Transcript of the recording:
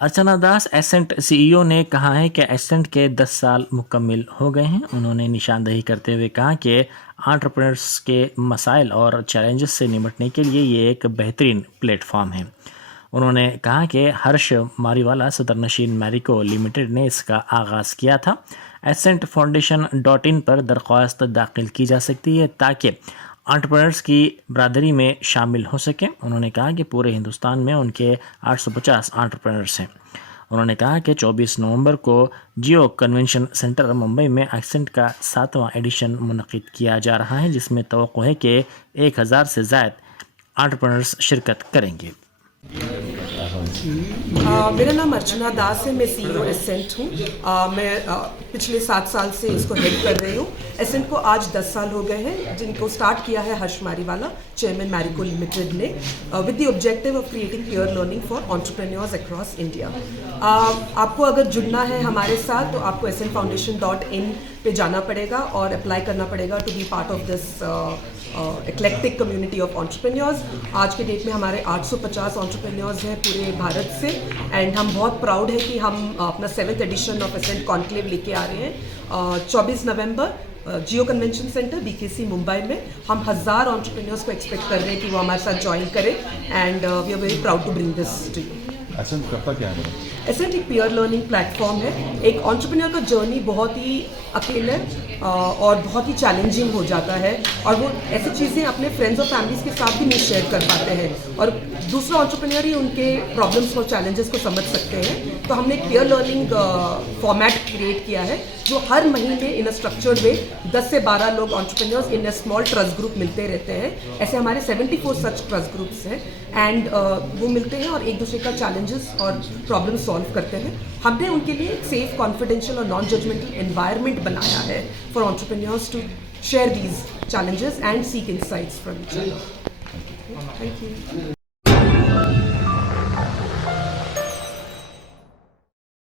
अर्चना दास accent CEO ने कहा है कि एसेंट के 10 साल मुकम्मिल हो गए हैं। उन्होंने निशानदेही करते हुए कहा कि एंटरप्रेन्योर्स के मसाइल और चैलेंजेस से निपटने के लिए ये एक बेहतरीन प्लेटफॉर्म है। उन्होंने कहा कि हर्ष मारीवाला सदरनशीन मैरिको लिमिटेड ने इसका आगाज़ किया था। एसेंट फाउंडेशन.in पर दरख्वास्त दाखिल की जा सकती है ताकि एंटरप्रेन्योर्स की बरादरी में शामिल हो सकें। उन्होंने कहा कि पूरे हिंदुस्तान में उनके 850 एंटरप्रेन्योर्स हैं। उन्होंने कहा कि 24 नवंबर को जियो कन्वेंशन सेंटर मुंबई में एसेंट का 7वां एडिशन मुनक़िद किया जा रहा है, जिसमें तवक्को है कि 1000 से ज़ायद एंटरप्रेन्योर्स शिरकत करेंगे। मेरा नाम अर्चना दास है। मैं सीईओ एसेंट हूँ। मैं पिछले 7 साल से इसको हेड कर रही हूँ। एसेंट को आज 10 साल हो गए हैं, जिनको स्टार्ट किया है हर्ष मारीवाला, चेयरमैन मैरिको लिमिटेड ने, with the objective of creating peer learning for entrepreneurs across India. आपको अगर जुड़ना है हमारे साथ तो आपको ascentfoundation.in पे जाना पड़ेगा और अप्लाई करना पड़ेगा to be part of this eclectic community of entrepreneurs. आज के डेट में हमारे 850 एंटरप्रेन्योर्स हैं पूरे भारत से, एंड हम बहुत प्राउड है कि हम अपना 7th addition of accent conclave लेके आ रहे हैं 24 नवंबर जियो कन्वेंशन सेंटर BKC मुंबई में। हम 1000 एंटरप्रेन्योर्स को एक्सपेक्ट कर रहे हैं कि वो हमारे साथ ज्वाइन करें, and we are very proud to bring this to you. Ascent करता क्या है? एसेंट एक पीयर लर्निंग प्लेटफॉर्म है। एक एंटरप्रेन्योर का जर्नी बहुत ही अकेले और बहुत ही चैलेंजिंग हो जाता है, और वो ऐसी चीज़ें अपने फ्रेंड्स और फैमिलीज़ के साथ भी नहीं शेयर कर पाते हैं, और दूसरा एंटरप्रेन्योर ही उनके प्रॉब्लम्स और चैलेंजेस को समझ सकते हैं। तो हमने एक पीयर लर्निंग फॉर्मेट क्रिएट किया है, जो हर महीने इन अ स्ट्रक्चर्ड वे 10 से 12 लोग entrepreneurs in a small trust group मिलते रहते हैं। ऐसे हमारे 74 सच ट्रस्ट ग्रुप्स हैं, एंड वो मिलते हैं और एक दूसरे का चैलेंजेस और प्रॉब्लम सॉल्व करते हैं। हमने उनके लिए एक सेफ, कॉन्फिडेंशियल और नॉन जजमेंटल एनवायरनमेंट बनाया है for entrepreneurs to share these challenges and seek insights from each other. Thank you.